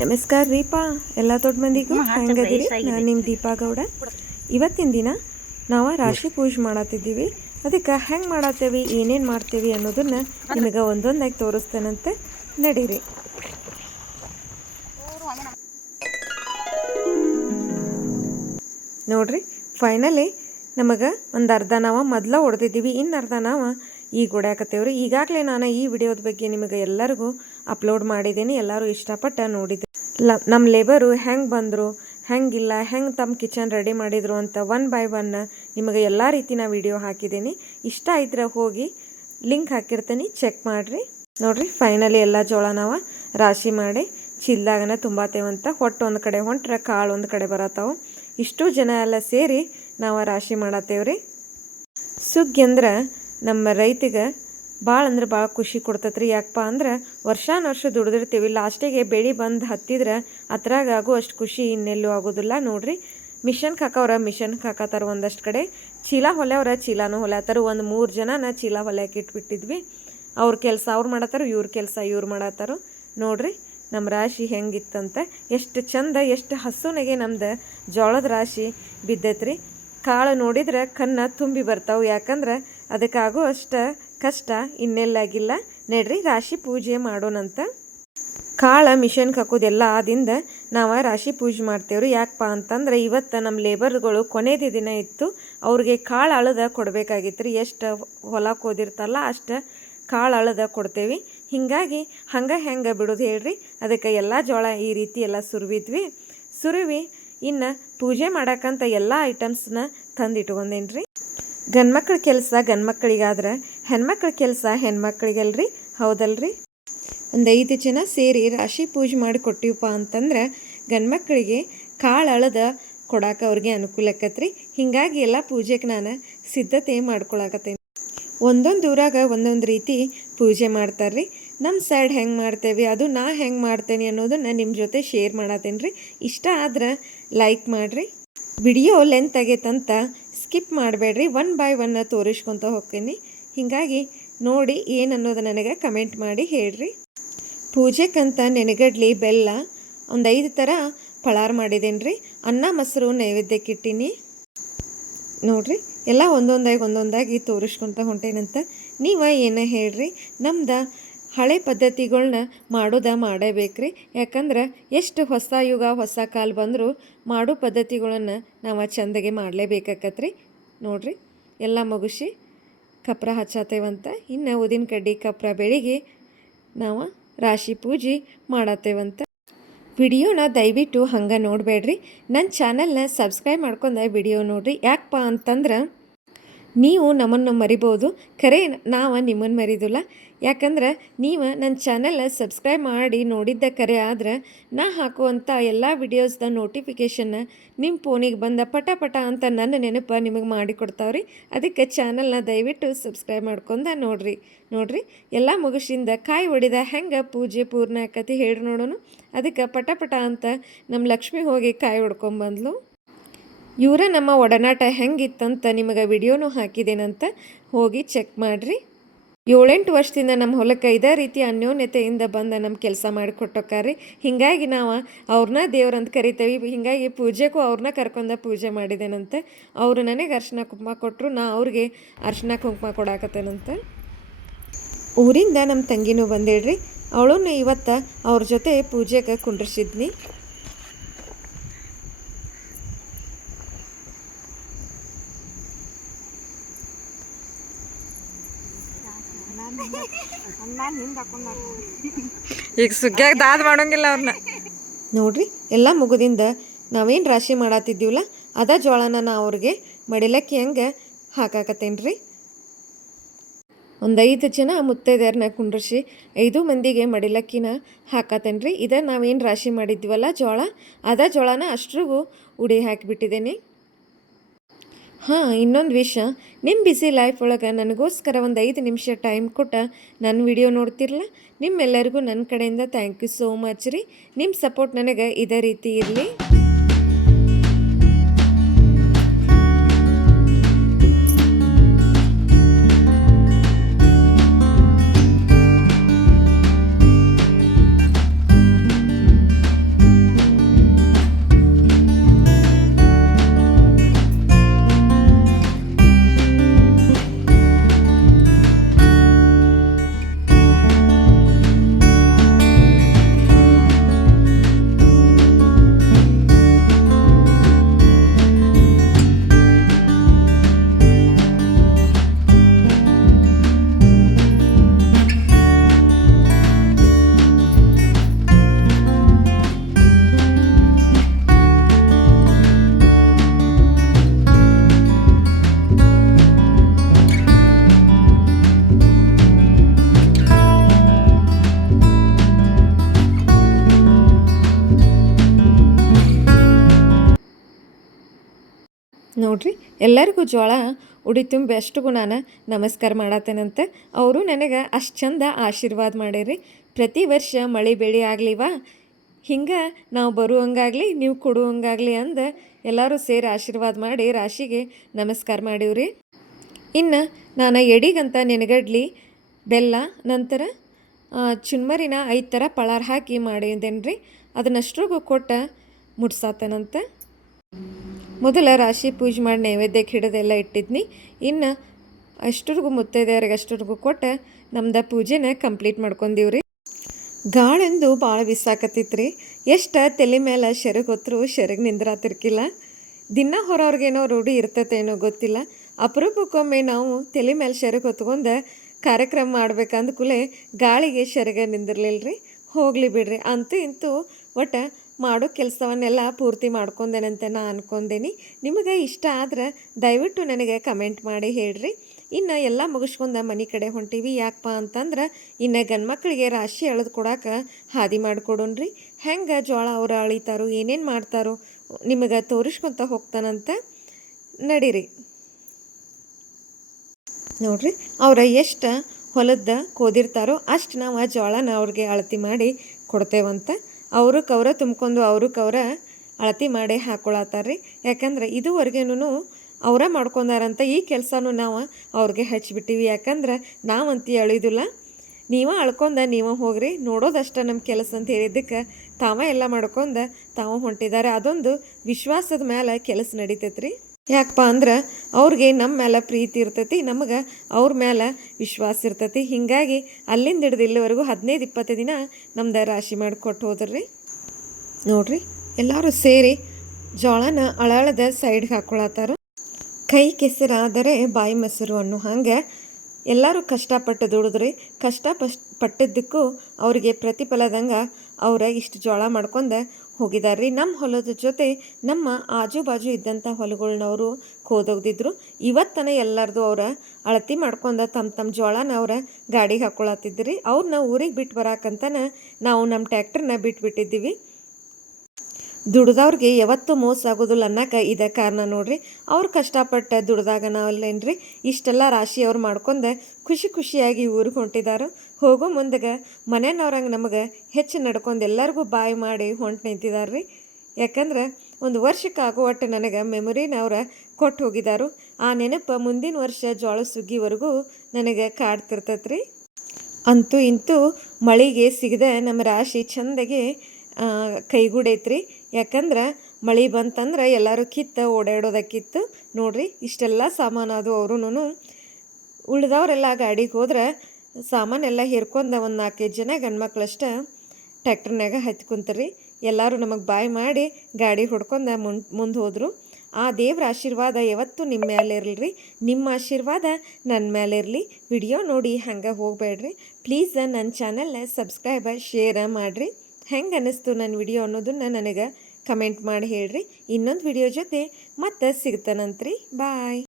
ನಮಸ್ಕಾರ ರೀಪಾ ಎಲ್ಲ ದೊಡ್ಡ ಮಂದಿಗೂ ಹೆಂಗದಿರಿ. ನಾನು ನಿಮ್ಮ ದೀಪಾ ಗೌಡ. ಇವತ್ತಿನ ದಿನ ನಾವು ರಾಶಿ ಪೂಜೆ ಮಾಡತ್ತಿದ್ದೀವಿ. ಅದಕ್ಕೆ ಹೆಂಗೆ ಮಾಡತ್ತೇವಿ, ಏನೇನು ಮಾಡ್ತೇವಿ ಅನ್ನೋದನ್ನು ನಿಮಗೆ ಒಂದೊಂದಾಗಿ ತೋರಿಸ್ತೇನಂತೆ. ನಡೀರಿ. ನೋಡ್ರಿ, ಫೈನಲಿ ನಮಗೆ ಒಂದು ಅರ್ಧ ನಾವು ಮೊದಲ ಹೊಡೆದಿದ್ದೀವಿ, ಇನ್ನು ಅರ್ಧ ನಾವು ಈಗ ಹೊಡ್ಯಾಕತ್ತೇವ್ರಿ. ಈಗಾಗಲೇ ನಾನು ಈ ವಿಡಿಯೋದ ಬಗ್ಗೆ ನಿಮಗೆ ಎಲ್ಲರಿಗೂ ಅಪ್ಲೋಡ್ ಮಾಡಿದ್ದೀನಿ, ಎಲ್ಲರೂ ಇಷ್ಟಪಟ್ಟು ನೋಡಿದ್ದೆ. ನಮ್ಮ ಲೇಬರು ಹೆಂಗೆ ಬಂದರು, ಹೆಂಗಿಲ್ಲ, ಹೆಂಗೆ ತಮ್ಮ ಕಿಚನ್ ರೆಡಿ ಮಾಡಿದರು ಅಂತ ಒನ್ ಬೈ ಒನ್ ನಿಮಗೆ ಎಲ್ಲ ರೀತಿನ ವಿಡಿಯೋ ಹಾಕಿದ್ದೀನಿ. ಇಷ್ಟ ಇದ್ರೆ ಹೋಗಿ ಲಿಂಕ್ ಹಾಕಿರ್ತೀನಿ, ಚೆಕ್ ಮಾಡಿರಿ. ನೋಡಿರಿ, ಫೈನಲಿ ಎಲ್ಲ ಜೋಳ ನಾವು ರಾಶಿ ಮಾಡಿ ಚೀಲದಾಗನ ತುಂಬಾತೇವಂತ. ಹೊಟ್ಟು ಒಂದು ಕಡೆ ಹೊಂಟ್ರೆ ಕಾಳು ಒಂದು ಕಡೆ ಬರತ್ತಾವೆ. ಇಷ್ಟು ಜನ ಎಲ್ಲ ಸೇರಿ ನಾವು ರಾಶಿ ಮಾಡತ್ತೇವ್ರಿ. ಸುಗ್ಗಿ ಅಂದ್ರೆ ನಮ್ಮ ರೈತಿಗೆ ಭಾಳ ಅಂದ್ರೆ ಭಾಳ ಖುಷಿ ಕೊಡ್ತೈತ್ರಿ. ಯಾಕಪ್ಪ ಅಂದ್ರೆ ವರ್ಷಾನುವರ್ಷ ದುಡಿದಿರ್ತೀವಿ, ಲಾಸ್ಟಿಗೆ ಬೆಳೆ ಬಂದು ಹತ್ತಿದ್ರೆ ಅದ್ರಾಗ ಆಗೋ ಅಷ್ಟು ಖುಷಿ ಇನ್ನೆಲ್ಲೂ ಆಗೋದಿಲ್ಲ. ನೋಡ್ರಿ, ಮಿಷನ್ಗೆ ಹಾಕೋರ ಮಿಷನ್ಗೆ ಹಾಕತ್ತಾರ, ಒಂದಷ್ಟು ಕಡೆ ಚೀಲ ಹೊಲೆಯವ್ರ ಚೀಲಾನು ಹೊಲ್ಯಾತಾರ. ಒಂದು 3 ಜನನ ಚೀಲ ಹೊಲ್ಯಾಕೆ ಇಟ್ಬಿಟ್ಟಿದ್ವಿ. ಅವ್ರ ಕೆಲಸ ಅವ್ರು ಮಾಡತ್ತಾರ, ಇವ್ರ ಕೆಲಸ ಇವ್ರು ಮಾಡತ್ತಾರ. ನೋಡ್ರಿ ನಮ್ಮ ರಾಶಿ ಹೆಂಗಿತ್ತಂತ, ಎಷ್ಟು ಚಂದ, ಎಷ್ಟು ಹಸುನಿಗೆ ನಮ್ದು ಜೋಳದ ರಾಶಿ ಬಿದ್ದೈತ್ರಿ. ಕಾಳು ನೋಡಿದ್ರೆ ಕಣ್ಣ ತುಂಬಿ ಬರ್ತಾವೆ, ಯಾಕಂದ್ರೆ ಅದಕ್ಕಾಗೋ ಅಷ್ಟು ಕಷ್ಟ ಇನ್ನೆಲ್ಲಾಗಿಲ್ಲ. ನಡ್ರಿ ರಾಶಿ ಪೂಜೆ ಮಾಡೋಣಂತ. ಕಾಳು ಮಿಷನ್ಗೆ ಹಾಕೋದೆಲ್ಲ ಆದಿಂದ ನಾವು ರಾಶಿ ಪೂಜೆ ಮಾಡ್ತೇವ್ರಿ. ಯಾಕಪ್ಪ ಅಂತಂದ್ರೆ ಇವತ್ತು ನಮ್ಮ ಲೇಬರ್ಗಳು ಕೊನೆಯದೇ ದಿನ ಇತ್ತು, ಅವ್ರಿಗೆ ಕಾಳು ಅಳದ ಕೊಡಬೇಕಾಗಿತ್ತು ರೀ. ಎಷ್ಟು ಹೊಲಕ್ಕೆ ಓದಿರ್ತಲ್ಲ ಅಷ್ಟು ಕಾಳು ಅಳದ ಕೊಡ್ತೇವೆ. ಹೀಗಾಗಿ ಹೆಂಗೆ ಬಿಡೋದು ಹೇಳ್ರಿ. ಅದಕ್ಕೆ ಎಲ್ಲ ಜೋಳ ಈ ರೀತಿ ಎಲ್ಲ ಸುರುವಿ ಇನ್ನು ಪೂಜೆ ಮಾಡೋಕ್ಕಂತ ಎಲ್ಲ ಐಟಮ್ಸ್ನ ತಂದು ಇಟ್ಕೊಂಡೇನಿ ರೀ. ಗಂಡ್ಮಕ್ಳ ಕೆಲಸ ಗಂಡ್ಮಕ್ಳಿಗಾದ್ರೆ ಹೆಣ್ಮಕ್ಳ ಕೆಲಸ ಹೆಣ್ಮಕ್ಳಿಗಲ್ರಿ, ಹೌದಲ್ರಿ. ಒಂದು 5 ಜನ ಸೇರಿ ರಾಶಿ ಪೂಜೆ ಮಾಡಿ ಕೊಟ್ಟಿವಪ್ಪ ಅಂತಂದ್ರೆ ಗಂಡ್ಮಕ್ಳಿಗೆ ಕಾಳು ಅಳದ ಕೊಡಾಕ ಅವ್ರಿಗೆ ಅನುಕೂಲ ಆಕತ್ರಿ. ಹೀಗಾಗಿ ಎಲ್ಲ ಪೂಜೆಗೆ ನಾನು ಸಿದ್ಧತೆ ಮಾಡ್ಕೊಳಕತ್ತೇನೆ. ಒಂದೊಂದು ಊರಾಗ ಒಂದೊಂದು ರೀತಿ ಪೂಜೆ ಮಾಡ್ತಾರ್ರಿ. ನಮ್ಮ ಸೈಡ್ ಹೆಂಗೆ ಮಾಡ್ತೇವೆ, ಅದು ನಾ ಹೆಂಗೆ ಮಾಡ್ತೇನೆ ಅನ್ನೋದನ್ನು ನಿಮ್ಮ ಜೊತೆ ಶೇರ್ ಮಾಡತ್ತೇನೆ ರೀ. ಇಷ್ಟ ಆದ್ರೆ ಲೈಕ್ ಮಾಡಿರಿ. ವಿಡಿಯೋ ಲೆಂತ್ ಆಗೈತಂತ ಸ್ಕಿಪ್ ಮಾಡಬೇಡ್ರಿ, ಒನ್ ಬೈ ಒನ್ ತೋರಿಸ್ಕೊತ ಹೋಗ್ತೀನಿ. ಹೀಗಾಗಿ ನೋಡಿ ಏನು ಅನ್ನೋದು ನನಗೆ ಕಮೆಂಟ್ ಮಾಡಿ ಹೇಳ್ರಿ. ಪೂಜೆಕ್ಕಂತ ನೆನಗಡ್ಲಿ, ಬೆಲ್ಲ, ಒಂದು 5 ಥರ ಪಳಾರ್ ಮಾಡಿದ್ದೇನೆ ರೀ. ಅನ್ನ ಮೊಸರು ನೈವೇದ್ಯಕ್ಕೆ ಇಟ್ಟೀನಿ. ನೋಡಿರಿ, ಎಲ್ಲ ಒಂದೊಂದಾಗಿ ತೋರಿಸ್ಕೊತ ಹೊಂಟೇನಂತ. ನೀವು ಏನ ಹೇಳ್ರಿ. ನಮ್ದು ಹಳೆ ಪದ್ಧತಿಗಳನ್ನ ಮಾಡೇಬೇಕ್ರಿ. ಯಾಕಂದ್ರೆ ಎಷ್ಟು ಹೊಸ ಯುಗ ಹೊಸ ಕಾಲ ಬಂದರೂ ಮಾಡೋ ಪದ್ಧತಿಗಳನ್ನು ನಾವು ಚೆಂದಗೆ ಮಾಡಲೇಬೇಕಾಕತ್ರಿ. ನೋಡಿರಿ, ಎಲ್ಲ ಮುಗಿಸಿ ಕಪ್ರ ಹಚ್ಚತ್ತೇವಂತ. ಇನ್ನು ಉದಿನ ಕಡ್ಡಿ ಕಪ್ರ ಬೆಳಿಗ್ಗೆ ನಾವು ರಾಶಿ ಪೂಜೆ ಮಾಡತ್ತೇವಂತ. ವಿಡಿಯೋನ ದಯವಿಟ್ಟು ಹಂಗೆ ನೋಡಬೇಡ್ರಿ. ನನ್ನ ಚಾನಲ್ನ ಸಬ್ಸ್ಕ್ರೈಬ್ ಮಾಡ್ಕೊಂಡು ವಿಡಿಯೋ ನೋಡಿರಿ. ಯಾಕಪ್ಪ ಅಂತಂದ್ರೆ ನೀವು ನಮ್ಮನ್ನು ಮರಿಬೋದು, ಖರೆ ನಾವು ನಿಮ್ಮನ್ನು ಮರಿದಿಲ್ಲ. ಯಾಕಂದ್ರೆ ನೀವು ನನ್ನ ಚಾನಲ್ ಸಬ್ಸ್ಕ್ರೈಬ್ ಮಾಡಿ ನೋಡಿದ್ದ ಕರೆ ಆದ್ರೆ ನಾ ಹಾಕುವಂಥ ಎಲ್ಲ ವಿಡಿಯೋಸ್ದ ನೋಟಿಫಿಕೇಷನ್ನ ನಿಮ್ಮ ಫೋನಿಗೆ ಬಂದ ಪಟ ಅಂತ ನನ್ನ ನೆನಪು ನಿಮಗೆ ಮಾಡಿಕೊಡ್ತಾವ್ರಿ. ಅದಕ್ಕೆ ಚಾನಲ್ನ ದಯವಿಟ್ಟು ಸಬ್ಸ್ಕ್ರೈಬ್ ಮಾಡ್ಕೊಂಡು ನೋಡ್ರಿ ಎಲ್ಲ ಮುಗಿಸಿಂದ ಕಾಯಿ ಹೊಡಿದ ಹೆಂಗೆ ಪೂಜೆ ಪೂರ್ಣ ಆಕತಿ ಹೇಳಿ ನೋಡೋಣ. ಅದಕ್ಕೆ ಪಟ ಅಂತ ನಮ್ಮ ಲಕ್ಷ್ಮಿ ಹೋಗಿ ಕಾಯಿ ಹೊಡ್ಕೊಂಬಂದ್ಲು. ಇವರ ನಮ್ಮ ಒಡನಾಟ ಹೆಂಗಿತ್ತಂತ ನಿಮಗೆ ವಿಡಿಯೋನೂ ಹಾಕಿದ್ದೇನಂತ ಹೋಗಿ ಚೆಕ್ ಮಾಡಿರಿ. 7-8 ವರ್ಷದಿಂದ ನಮ್ಮ ಹೊಲಕ್ಕೆ ಇದೇ ರೀತಿ ಅನ್ಯೋನ್ಯತೆಯಿಂದ ಬಂದು ನಮ್ಮ ಕೆಲಸ ಮಾಡಿಕೊಟ್ಟೋಕ್ಕಾರಿ. ಹೀಗಾಗಿ ನಾವು ಅವ್ರನ್ನ ದೇವ್ರಂತ ಕರಿತೇವೆ. ಹೀಗಾಗಿ ಪೂಜೆಗೂ ಅವ್ರನ್ನ ಕರ್ಕೊಂಡು ಪೂಜೆ ಮಾಡಿದ್ದೇನಂತೆ. ಅವರು ನನಗೆ ಅರ್ಶಿನ ಕುಂಕುಮ ಕೊಟ್ಟರು, ನಾ ಅವ್ರಿಗೆ ಅರ್ಶಿನ ಕುಂಕುಮ ಕೊಡಾಕತ್ತೇನಂತೆ. ಊರಿಂದ ನಮ್ಮ ತಂಗಿನೂ ಬಂದಿಡ್ರಿ, ಅವಳನ್ನು ಇವತ್ತು ಅವ್ರ ಜೊತೆ ಪೂಜೆಗೆ ಕುಂಡ್ರಿಸಿದ್ನಿ. ಈಗ ಸುಗ್ಗ್ಯಾಗ ದಾದ್ ಮಾಡೋಂಗಿಲ್ಲ ಅವ್ರನ್ನ. ನೋಡ್ರಿ, ಎಲ್ಲ ಮುಗಿದಿಂದ ನಾವೇನು ರಾಶಿ ಮಾಡತ್ತಿದ್ದೀವಲ್ಲ ಅದ ಜೋಳನ ನಾ ಅವ್ರಿಗೆ ಮಡಿಲಕ್ಕಿ ಹಂಗೆ ಹಾಕಾಕತ್ತೇನೆ ರೀ. ಒಂದು 5 ಜನ ಮುತ್ತೈದೆಯರನ್ನ ಕುಂಡ್ರಿಸಿ 5 ಮಂದಿಗೆ ಮಡಿಲಕ್ಕಿನ ಹಾಕತ್ತೇನೆ ರೀ. ಇದ ನಾವೇನು ರಾಶಿ ಮಾಡಿದ್ವಲ್ಲ ಜೋಳ, ಅದ ಜೋಳನ ಅಷ್ಟ್ರಿಗೂ ಉಡಿ ಹಾಕಿಬಿಟ್ಟಿದ್ದೇನೆ. ಇನ್ನೊಂದು ವಿಷಯ, ನಿಮ್ಮ ಬಿಸಿ ಲೈಫ್ ಒಳಗೆ ನನಗೋಸ್ಕರ ಒಂದು 5 ನಿಮಿಷ ಟೈಮ್ ಕೊಟ್ಟು ನನ್ನ ವಿಡಿಯೋ ನೋಡ್ತಿರಲ್ಲ, ನಿಮ್ಮೆಲ್ಲರಿಗೂ ನನ್ನ ಕಡೆಯಿಂದ ಥ್ಯಾಂಕ್ ಯು ಸೋ ಮಚ್ ರೀ. ನಿಮ್ಮ ಸಪೋರ್ಟ್ ನನಗೆ ಇದೇ ರೀತಿ ಇರಲಿ. ನೋಡ್ರಿ ಎಲ್ಲರಿಗೂ ಜೋಳ ಉಡಿ ತುಂಬಿ ಅಷ್ಟಿಗೂ ನಾನು ನಮಸ್ಕಾರ ಮಾಡತ್ತೇನಂತೆ. ಅವರು ನನಗೆ ಅಷ್ಟು ಚಂದ ಆಶೀರ್ವಾದ ಮಾಡಿರಿ. ಪ್ರತಿ ವರ್ಷ ಮಳೆ ಬೆಳೆ ಆಗಲಿವಾ ಹಿಂಗೆ ನಾವು ಬರುವಂಗಾಗಲಿ ನೀವು ಕೊಡುವಂಗಾಗಲಿ ಅಂದ ಎಲ್ಲರೂ ಸೇರಿ ಆಶೀರ್ವಾದ ಮಾಡಿ ರಾಶಿಗೆ ನಮಸ್ಕಾರ ಮಾಡೀವ್ರಿ. ಇನ್ನು ನಾನು ಎಡಿಗಂತ ನೆನಗಡ್ಲಿ ಬೆಲ್ಲ ನಂತರ ಚುನ್ಮರಿನ 5 ಥರ ಪಳಾರ ಹಾಕಿ ಮಾಡಿದ್ದೇನೆ ರೀ. ಅದನ್ನಷ್ಟ್ರಿಗೂ ಕೊಟ್ಟು ಮುಟ್ಸಾತನಂತೆ. ಮೊದಲ ರಾಶಿ ಪೂಜೆ ಮಾಡಿ ನೈವೇದ್ಯಕ್ಕೆ ಹಿಡಿದೆಲ್ಲ ಇಟ್ಟಿದ್ನಿ. ಇನ್ನು ಅಷ್ಟರಿಗೂ ಮುತ್ತೈದೆಯವ್ರಿಗೆ ಅಷ್ಟರಿಗೂ ಕೊಟ್ಟು ನಮ್ದು ಪೂಜೆನ ಕಂಪ್ಲೀಟ್ ಮಾಡ್ಕೊಂಡೀವ್ರಿ. ಗಾಳೆಂದು ಭಾಳ ಬಿಸಾಕತ್ತಿತ್ತು ರೀ. ಎಷ್ಟು ತಲೆ ಮೇಲೆ ಸೆರಗು ಹೊತ್ತರು ಸೆರಗು ನಿಂದ್ರಾತಿರ್ಕಿಲ್ಲ. ದಿನ ಹೊರವ್ರಿಗೇನೋ ರೂಢಿ ಇರ್ತೈತೇನೋ ಗೊತ್ತಿಲ್ಲ. ಅಪರೂಪಕ್ಕೊಮ್ಮೆ ನಾವು ತಲೆ ಮೇಲೆ ಸೆರಗು ಹೊತ್ಕೊಂಡು ಕಾರ್ಯಕ್ರಮ ಮಾಡ್ಬೇಕಂದ ಕೂಲೆ ಗಾಳಿಗೆ ಸೆರಗ ನಿಂದಿರ್ಲಿಲ್ಲ ರೀ. ಹೋಗಲಿ ಬಿಡ್ರಿ, ಅಂತೂ ಇಂತೂ ಒಟ್ಟು ಮಾಡೋ ಕೆಲಸವನ್ನೆಲ್ಲ ಪೂರ್ತಿ ಮಾಡ್ಕೊಂಡೇನಂತ ನಾ ಅನ್ಕೊಂಡೇನಿ. ನಿಮಗೆ ಇಷ್ಟ ಆದ್ರೆ ದಯವಿಟ್ಟು ನನಗೆ ಕಮೆಂಟ್ ಮಾಡಿ ಹೇಳ್ರಿ. ಇನ್ನು ಎಲ್ಲ ಮುಗಿಸ್ಕೊಂಡು ಮನೆ ಕಡೆ ಹೊಂಟೀವಿ. ಯಾಕಪ್ಪ ಅಂತಂದ್ರೆ ಇನ್ನು ಗಂಡು ಮಕ್ಕಳಿಗೆ ರಾಶಿ ಎಳೆದು ಕೊಡೋಕೆ ಹಾದಿ ಮಾಡಿಕೊಡೋಣ್ರಿ. ಹೆಂಗೆ ಜೋಳ ಅವ್ರು ಅಳಿತಾರೋ ಏನೇನು ಮಾಡ್ತಾರೋ ನಿಮಗೆ ತೋರಿಸ್ಕೊತ ಹೋಗ್ತಾನಂತ ನಡೀರಿ. ನೋಡ್ರಿ ಅವ್ರ ಎಷ್ಟು ಹೊಲದ ಕೋದಿರ್ತಾರೋ ಅಷ್ಟು ನಾವು ಆ ಜೋಳನ ಅವ್ರಿಗೆ ಅಳತಿ ಮಾಡಿ ಕೊಡ್ತೇವಂತ. ಅವ್ರಕ್ಕವ್ರ ತುಂಬ್ಕೊಂಡು ಅವ್ರಕ್ಕವ್ರ ಅಳತಿ ಮಾಡಿ ಹಾಕ್ಕೊಳತ್ತಾರ್ರಿ. ಯಾಕಂದ್ರೆ ಇದುವರೆಗೇನು ಅವರ ಮಾಡ್ಕೊಂಡಾರಂತ ಈ ಕೆಲಸನೂ ನಾವು ಅವ್ರಿಗೆ ಹಚ್ಚಿಬಿಟ್ಟಿವಿ. ಯಾಕಂದ್ರೆ ನಾವಂತಿ ಅಳಿದಿಲ್ಲ, ನೀವ ಅಳ್ಕೊಂಡ ನೀವ ಹೋಗ್ರಿ, ನೋಡೋದಷ್ಟ ನಮ್ಮ ಕೆಲಸ ಅಂತ ಹೇಳಿದ್ದಕ್ಕೆ ತಾವ ಎಲ್ಲ ಮಾಡ್ಕೊಂಡು ತಾವು ಹೊಂಟಿದ್ದಾರೆ. ಅದೊಂದು ವಿಶ್ವಾಸದ ಮೇಲೆ ಕೆಲಸ ನಡೀತೈತ್ರಿ. ಯಾಕಪ್ಪ ಅಂದ್ರೆ ಅವ್ರಿಗೆ ನಮ್ಮ ಮೇಲೆ ಪ್ರೀತಿ ಇರ್ತೈತಿ, ನಮಗೆ ಅವ್ರ ಮೇಲೆ ವಿಶ್ವಾಸ ಇರ್ತೈತಿ. ಹೀಗಾಗಿ ಅಲ್ಲಿಂದ ಹಿಡಿದು ಇಲ್ಲಿವರೆಗೂ 15-20 ದಿನ ನಮ್ದು ರಾಶಿ ಮಾಡಿ ಕೊಟ್ಟು ಹೋದ್ರಿ. ನೋಡ್ರಿ ಎಲ್ಲರೂ ಸೇರಿ ಜೋಳನ ಅಳದ ಸೈಡ್ಗೆ ಹಾಕ್ಕೊಳತ್ತಾರ. ಕೈ ಕೆಸರಾದರೆ ಬಾಯಿ ಮೊಸರು ಅನ್ನೋ ಹಂಗೆ ಎಲ್ಲರೂ ಕಷ್ಟಪಟ್ಟು ದುಡಿದ್ರಿ. ಕಷ್ಟಪಟ್ಟಿದ್ದಕ್ಕೂ ಅವ್ರಿಗೆ ಪ್ರತಿಫಲದಂಗೆ ಅವ್ರ ಇಷ್ಟು ಜೋಳ ಮಾಡ್ಕೊಂಡು ಹೋಗಿದಾರ್ರಿ. ನಮ್ಮ ಹೊಲದ ಜೊತೆ ನಮ್ಮ ಆಜು ಬಾಜು ಇದ್ದಂಥ ಹೊಲಗಳ್ನವರು ಕೋದೋಗ್ದಿದ್ರು. ಇವತ್ತನ ಎಲ್ಲರದು ಅವ್ರ ಅಳತಿ ಮಾಡ್ಕೊಂಡು ತಮ್ಮ ಜೋಳನ ಅವ್ರ ಗಾಡಿಗೆ ಹಾಕ್ಕೊಳತ್ತಿದ್ರಿ. ಅವ್ರನ್ನ ಊರಿಗೆ ಬಿಟ್ಟು ಬರಾಕಂತನ ನಾವು ನಮ್ಮ ಟ್ಯಾಕ್ಟ್ರನ್ನ ಬಿಟ್ಬಿಟ್ಟಿದ್ದೀವಿ. ದುಡ್ದವ್ರಿಗೆ ಯಾವತ್ತೂ ಮೋಸ ಆಗೋದಿಲ್ಲ ಅನ್ನೋಕೆ ಇದೇ ಕಾರಣ ನೋಡ್ರಿ. ಅವ್ರು ಕಷ್ಟಪಟ್ಟು ದುಡ್ದಾಗ ನಾವಲ್ಲೇನ್ರಿ ಇಷ್ಟೆಲ್ಲ ರಾಶಿ ಅವ್ರು ಮಾಡ್ಕೊಂಡು ಖುಷಿಯಾಗಿ ಊರಿಗೆ ಹೊಂಟಿದಾರೋ. ಹೋಗೋ ಮುಂದೆಗೆ ಮನೆಯವ್ರಂಗೆ ನಮಗೆ ಹೆಚ್ಚು ನಡ್ಕೊಂಡು ಎಲ್ಲರಿಗೂ ಬಾಯಿ ಮಾಡಿ ಹೊಂಟು ನಿಂತಿದಾರ್ರಿ. ಯಾಕಂದ್ರೆ ಒಂದು ವರ್ಷಕ್ಕೆ ಆಗೋ ಒಟ್ಟು ನನಗೆ ಮೆಮೊರಿನ ಅವ್ರ ಕೊಟ್ಟು ಹೋಗಿದಾರು. ಆ ನೆನಪು ಮುಂದಿನ ವರ್ಷ ಜೋಳ ಸುಗ್ಗಿವರೆಗೂ ನನಗೆ ಕಾಡ್ತಿರ್ತೈತ್ರಿ. ಅಂತೂ ಇಂತೂ ಮಳೆಗೆ ಸಿಗದೆ ನಮ್ಮ ರಾಶಿ ಚಂದಗೆ ಕೈಗೂಡೈತ್ರಿ. ಯಾಕಂದ್ರೆ ಮಳೆ ಬಂತಂದ್ರೆ ಎಲ್ಲರೂ ಓಡಾಡೋದಕ್ಕಿತ್ತು. ನೋಡ್ರಿ ಇಷ್ಟೆಲ್ಲ ಸಾಮಾನು ಅದು. ಅವ್ರೂ ಉಳ್ದವರೆಲ್ಲ ಗಾಡಿಗೆ ಹೋದ್ರೆ ಸಾಮಾನೆಲ್ಲ ಹೇರ್ಕೊಂಡು ಒಂದು 4-5 ಜನ ಗಂಡ್ಮಕ್ಳಷ್ಟ ಟ್ಯಾಕ್ಟ್ರ್ನಾಗ ಹತ್ಕೊಂತಾರ್ರಿ. ಎಲ್ಲರೂ ನಮಗೆ ಬಾಯ್ ಮಾಡಿ ಗಾಡಿ ಹೊಡ್ಕೊಂಡು ಮುಂದೆ ಹೋದರು. ಆ ದೇವ್ರ ಆಶೀರ್ವಾದ ಯಾವತ್ತೂ ನಿಮ್ಮ ಮೇಲೆ ಇರಲಿ. ನಿಮ್ಮ ಆಶೀರ್ವಾದ ನನ್ನ ಮೇಲೆ ಇರಲಿ. ವಿಡಿಯೋ ನೋಡಿ ಹಂಗೆ ಹೋಗಬೇಡ್ರಿ. ಪ್ಲೀಸ್ ನನ್ನ ಚಾನಲ್ನ ಸಬ್ಸ್ಕ್ರೈಬ್ ಶೇರ್ ಮಾಡಿರಿ. ಹೆಂಗೆ ಅನ್ನಿಸ್ತು ನನ್ನ ವಿಡಿಯೋ ಅನ್ನೋದನ್ನು ನನಗೆ ಕಮೆಂಟ್ ಮಾಡಿ ಹೇಳ್ರಿ. ಇನ್ನೊಂದು ವಿಡಿಯೋ ಜೊತೆ ಮತ್ತೆ ಸಿಗ್ತಾನಂತ್ರಿ. ಬಾಯ್.